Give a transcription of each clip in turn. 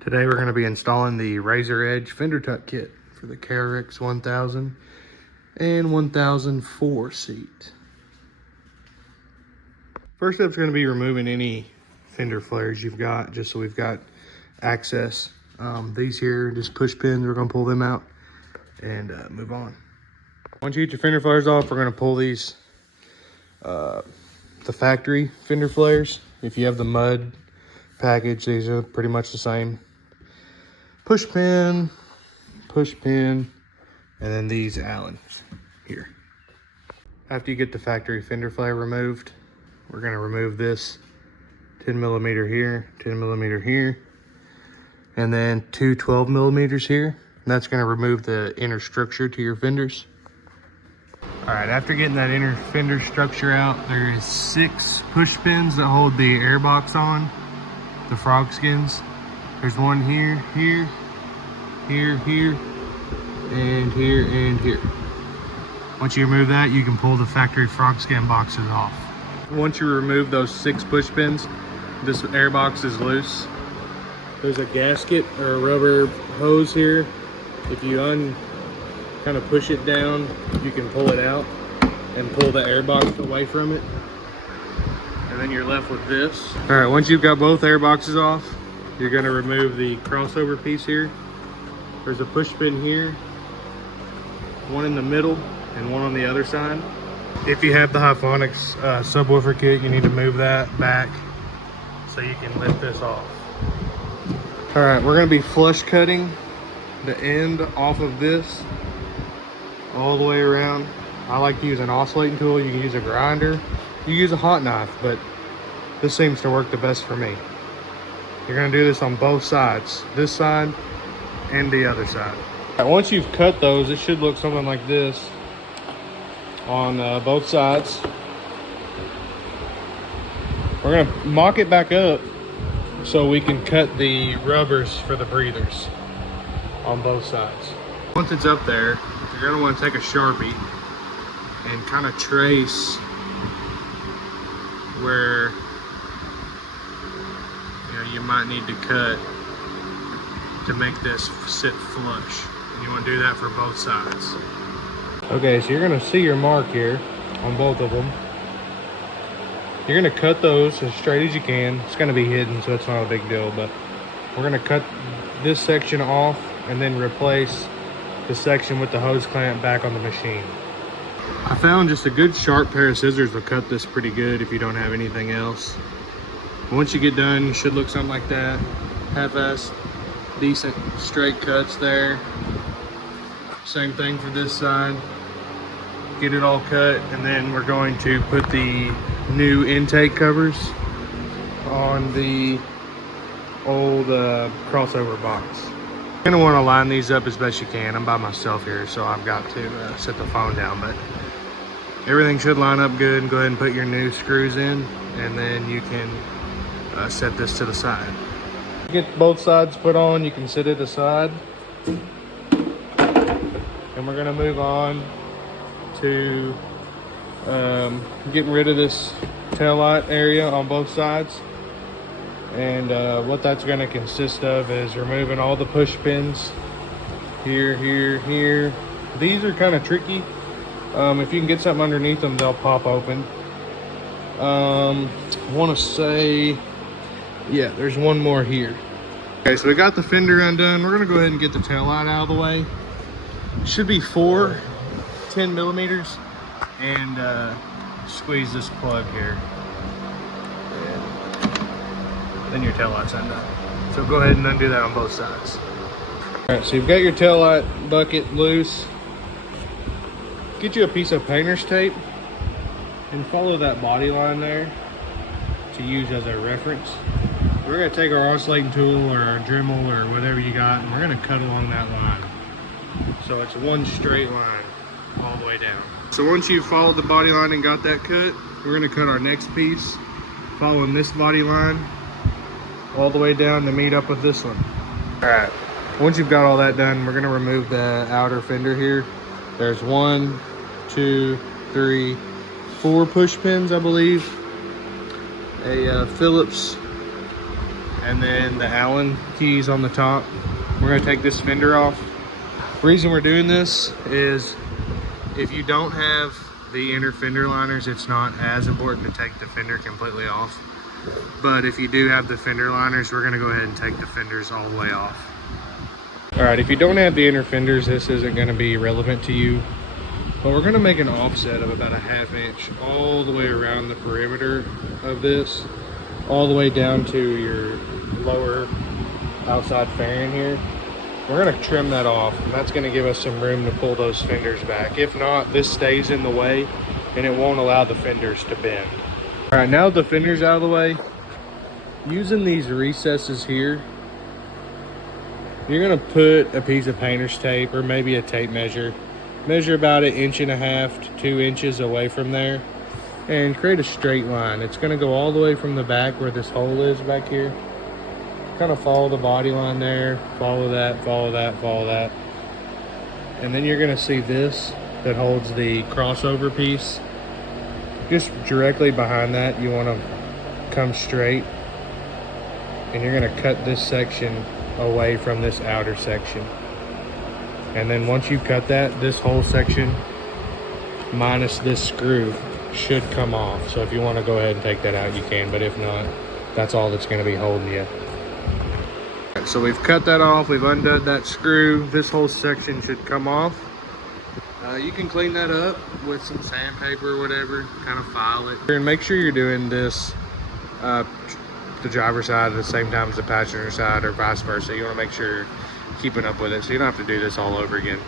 Today we're going to be installing the Razor Edge Fender Tuck kit for the KRX 1000 and 1004 seat. First step is going to be removing any fender flares you've got, just so we've got access. These here, just push pins, we're going to pull them out and move on. Once you get your fender flares off, we're going to pull these, the factory fender flares. If you have the mud package, these are pretty much the same. Push pin, and then these Allens here. After you get the factory fender flare removed, we're going to remove this 10 millimeter here, 10 millimeter here, and then two 12 millimeters here. And that's going to remove the inner structure to your fenders. All right, after getting that inner fender structure out, there is 6 push pins that hold the air box on, the frog skins. There's one here, here, here, and here. Once you remove that, you can pull the factory frog skin boxes off. Once you remove those 6 push pins, this air box is loose. There's a gasket or a rubber hose here. If you kind of push it down, you can pull it out and pull the air box away from it. And then you're left with this. All right, once you've got both air boxes off, you're going to remove the crossover piece here. There's a push pin here, one in the middle and one on the other side. If you have the Hyphonics subwoofer kit, you need to move that back so you can lift this off. All right, we're going to be flush cutting the end off of this all the way around. I like to use an oscillating tool. You can use a grinder, you can use a hot knife, but this seems to work the best for me. You're going to do this on both sides, this side and the other side. Right, once you've cut those, it should look something like this on both sides. We're going to mock it back up so we can cut the rubbers for the breathers on both sides. Once it's up there, you're going to want to take a Sharpie and kind of trace where you might need to cut to make this sit flush. And you want to do that for both sides. Okay, so you're going to see your mark here on both of them. You're going to cut those as straight as you can. It's going to be hidden, so it's not a big deal, but we're going to cut this section off and then replace the section with the hose clamp back on the machine. I found just a good sharp pair of scissors will cut this pretty good if you don't have anything else. Once you get done, you should look something like that. Half-assed, decent straight cuts there. Same thing for this side. Get it all cut, and then we're going to put the new intake covers on the old crossover box. You're gonna want to line these up as best you can. I'm by myself here, so I've got to set the phone down, but everything should line up good. Go ahead and put your new screws in, and then you can set this to the side. Get both sides put on, you can set it aside. And we're gonna move on to getting rid of this taillight area on both sides. And what that's gonna consist of is removing all the push pins here, here, here. These are kind of tricky. If you can get something underneath them, they'll pop open. I wanna say, yeah, there's one more here. Okay, so we got the fender undone. We're gonna go ahead and get the tail light out of the way. Should be 4 10 millimeters, and squeeze this plug here. And then your tail light's undone. So go ahead and undo that on both sides. All right, so you've got your tail light bucket loose. Get you a piece of painter's tape and follow that body line there to use as a reference. We're going to take our oscillating tool or our Dremel or whatever you got, and we're going to cut along that line. So it's one straight line all the way down. So once you've followed the body line and got that cut, we're going to cut our next piece following this body line all the way down to meet up with this one. All right, once you've got all that done, we're going to remove the outer fender here. There's 1, 2, 3, 4 push pins, I believe. A Phillips and then the Allen keys on the top. We're gonna take this fender off. The reason we're doing this is if you don't have the inner fender liners, it's not as important to take the fender completely off. But if you do have the fender liners, we're gonna go ahead and take the fenders all the way off. All right, if you don't have the inner fenders, this isn't gonna be relevant to you. But we're gonna make an offset of about a 1/2 inch all the way around the perimeter of this, all the way down to your lower outside fairing here. We're gonna trim that off, and that's gonna give us some room to pull those fenders back. If not, this stays in the way and it won't allow the fenders to bend. All right, now the fenders out of the way, using these recesses here, you're gonna put a piece of painter's tape or maybe a tape measure. Measure about 1.5 to 2 inches away from there and create a straight line. It's gonna go all the way from the back where this hole is back here. Kind of follow the body line there, follow that, follow that, follow that. And then you're gonna see this that holds the crossover piece. Just directly behind that, you wanna come straight and you're gonna cut this section away from this outer section. And then once you cut that, this whole section minus this screw should come off. So if you want to go ahead and take that out, you can, but if not, that's all that's going to be holding you. So we've cut that off, we've undone that screw. This whole section should come off. You can clean that up with some sandpaper or whatever, kind of file it. And make sure you're doing this the driver's side at the same time as the passenger side, or vice versa. You want to make sure you're keeping up with it, so you don't have to do this all over again.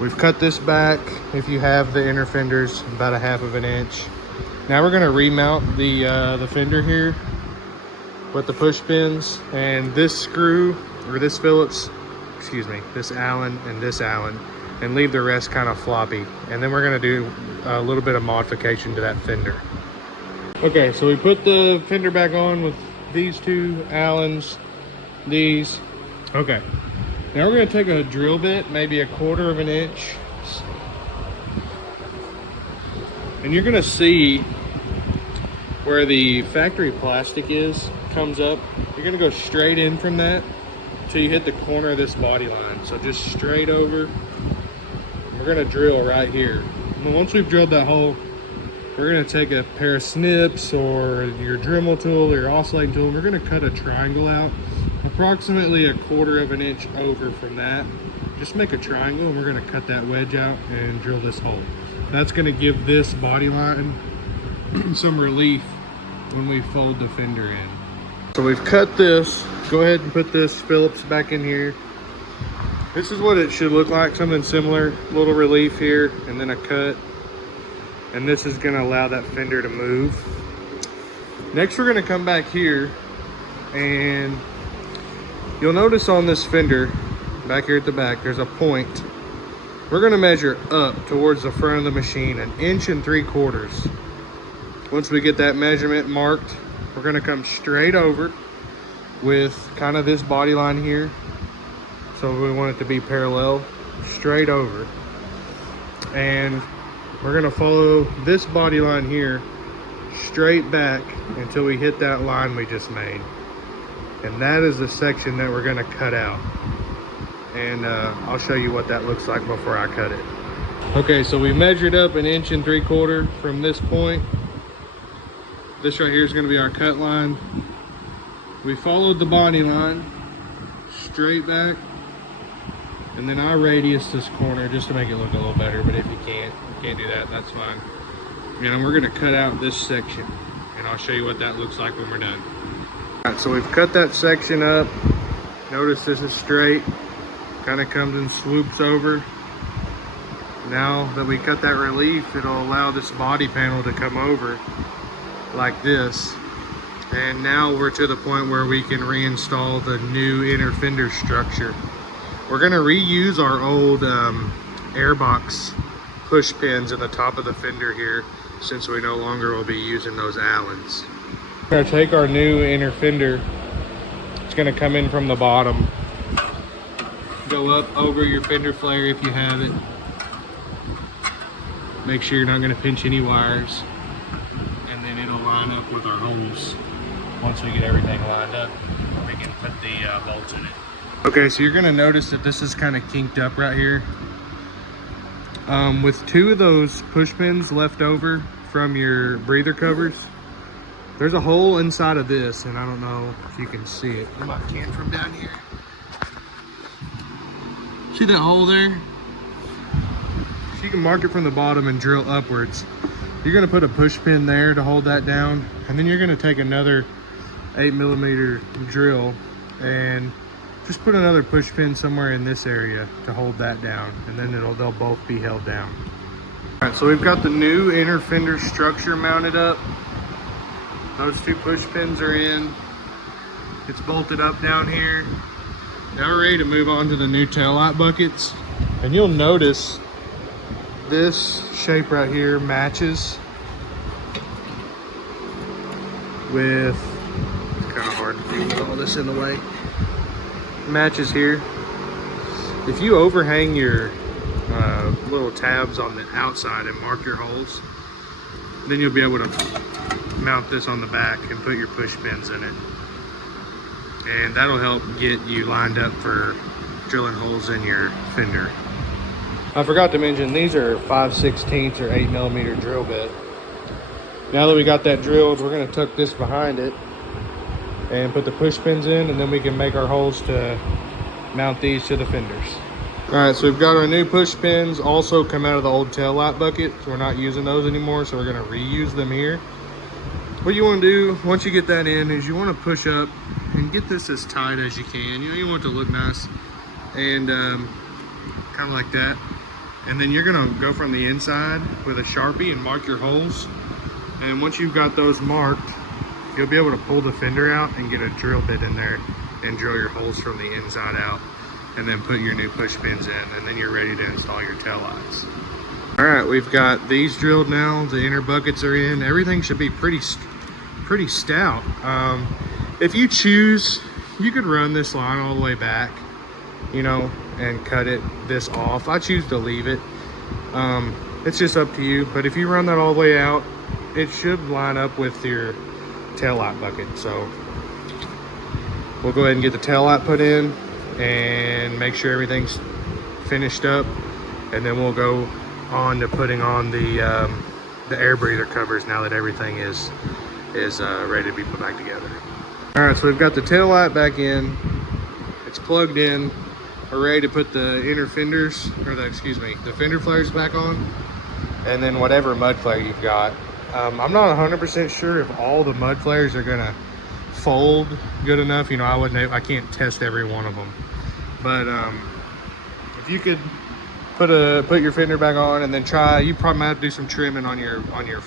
We've cut this back, if you have the inner fenders, about 1/2 inch. Now we're going to remount the fender here with the push pins, and this screw, or this Phillips, excuse me, this Allen and this Allen, and leave the rest kind of floppy. And then we're going to do a little bit of modification to that fender. Okay, so we put the fender back on with these two Allens, these. Okay, now we're going to take a drill bit, maybe 1/4 inch, and you're going to see where the factory plastic comes up. You're going to go straight in from that until you hit the corner of this body line. So just straight over. We're going to drill right here. And once we've drilled that hole, we're going to take a pair of snips or your Dremel tool or your oscillating tool, and we're going to cut a triangle out approximately 1/4 inch over from that. Just make a triangle, and we're going to cut that wedge out and drill this hole. That's going to give this body line some relief when we fold the fender in. So we've cut this. Go ahead and put this Phillips back in here. This is what it should look like, something similar. Little relief here and then a cut. And this is going to allow that fender to move. Next, we're going to come back here, and you'll notice on this fender back here at the back, there's a point. We're going to measure up towards the front of the machine 1 3/4 inches. Once we get that measurement marked, we're going to come straight over with kind of this body line here. So we want it to be parallel, straight over. And we're going to follow this body line here straight back until we hit that line we just made. And that is the section that we're going to cut out. And I'll show you what that looks like before I cut it. Okay, so we measured up 1 3/4 inches from this point. This right here is going to be our cut line. We followed the body line straight back, and then I radius this corner just to make it look a little better. But if you can't do that, that's fine. And we're going to cut out this section, and I'll show you what that looks like when we're done. All right, so we've cut that section up. Notice this is straight, kind of comes and swoops over. Now that we cut that relief, it'll allow this body panel to come over like this. And now we're to the point where we can reinstall the new inner fender structure. We're going to reuse our old airbox push pins in the top of the fender here, since we no longer will be using those Allens. We're going to take our new inner fender. It's going to come in from the bottom, go up over your fender flare if you have it. Make sure you're not going to pinch any wires, and then it'll line up with our holes once we get everything lined up, we can put the bolts in it. Okay, so you're gonna notice that this is kind of kinked up right here. With 2 of those push pins left over from your breather covers, there's a hole inside of this, and I don't know if you can see it. I might can from down here. See that hole there? So you can mark it from the bottom and drill upwards. You're gonna put a push pin there to hold that down, and then you're gonna take another 8mm drill and just put another push pin somewhere in this area to hold that down, and then they'll both be held down. All right, so we've got the new inner fender structure mounted up. Those 2 push pins are in. It's bolted up down here. Now we're ready to move on to the new taillight buckets. And you'll notice this shape right here matches with, it's kind of hard to do with all this in the way, matches here. If you overhang your little tabs on the outside and mark your holes, then you'll be able to mount this on the back and put your push pins in it. And that'll help get you lined up for drilling holes in your fender. I forgot to mention, these are 5/16 or 8mm drill bit. Now that we got that drilled, we're gonna tuck this behind it and put the push pins in, and then we can make our holes to mount these to the fenders. All right, so we've got our new push pins also come out of the old tail light bucket. So we're not using those anymore, so we're gonna reuse them here. What you wanna do, once you get that in, is you wanna push up and get this as tight as you can. You know, you want it to look nice, and kind of like that. And then you're gonna go from the inside with a Sharpie and mark your holes. And once you've got those marked, you'll be able to pull the fender out and get a drill bit in there and drill your holes from the inside out, and then put your new push pins in, and then you're ready to install your tail lights. All right, we've got these drilled now. The inner buckets are in. Everything should be pretty stout. If you choose, you could run this line all the way back, you know, and cut this off. I choose to leave it. It's just up to you. But if you run that all the way out, it should line up with your tail light bucket. So we'll go ahead and get the tail light put in and make sure everything's finished up, and then we'll go on to putting on the air breather covers now that everything is ready to be put back together. All right, so we've got the tail light back in. It's plugged in. We're ready to put the inner fenders, or the fender flares back on, and then whatever mud flare you've got. I'm not 100% sure if all the mud flares are gonna fold good enough. You know, I can't test every one of them, but if you could put your fender back on, and then you probably might have to do some trimming on your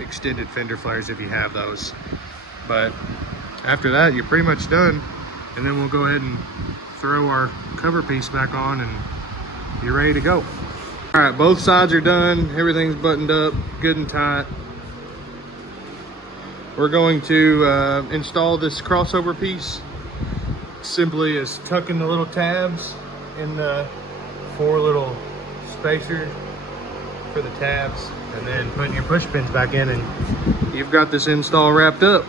extended fender flares if you have those. But after that, you're pretty much done, and then we'll go ahead and throw our cover piece back on, and you're ready to go. All right, both sides are done. Everything's buttoned up, good and tight. We're going to install this crossover piece. Simply as tucking the little tabs in the 4 little spacers for the tabs, and then putting your push pins back in, and you've got this install wrapped up.